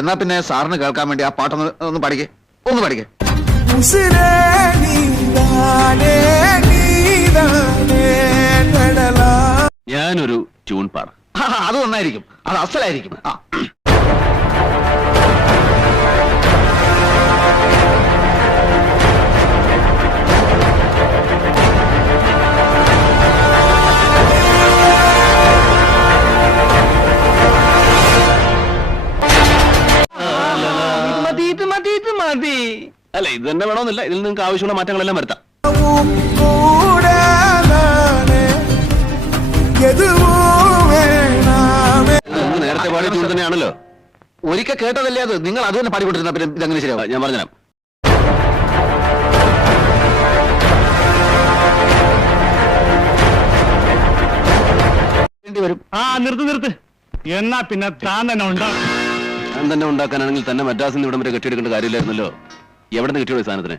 എന്നാ പിന്നെ സാറിന് കേൾക്കാൻ വേണ്ടി ആ പാട്ടൊന്ന് ഒന്ന് പഠിക്കേ, ഒന്ന് പഠിക്കേ. ഞാനൊരു ട്യൂൺ പാടാം. അത് നന്നായിരിക്കും, അത് അസലായിരിക്കും. മതി. അല്ല, ഇത് തന്നെ വേണമെന്നില്ല. ഇതിൽ നിങ്ങൾക്ക് ആവശ്യമുള്ള മാറ്റങ്ങളെല്ലാം വരുത്താം. നേരത്തെ പാടിയ ട്യൂൺ തന്നെയാണല്ലോ. ഒരിക്കൽ കേട്ടതല്ലേ അത്. നിങ്ങൾ അത് തന്നെ പാടിക്കൊണ്ടിരുന്ന പിന്നെ ഇതങ്ങനെ ശരിയാവും. ഞാൻ പറഞ്ഞുതരാം. വരും. നിർത്ത്. എന്നാ പിന്നെ താൻ തന്നെ ഉണ്ടാക്കും. ഞാൻ തന്നെ ഉണ്ടാക്കാനാണെങ്കിൽ തന്നെ മദ്രാസിൽ നിന്ന് ഇവിടം വരെ കെട്ടിയെടുക്കേണ്ട കാര്യമില്ലായിരുന്നല്ലോ. എവിടെ നിന്ന് കിട്ടിയോ സാധനത്തിന്?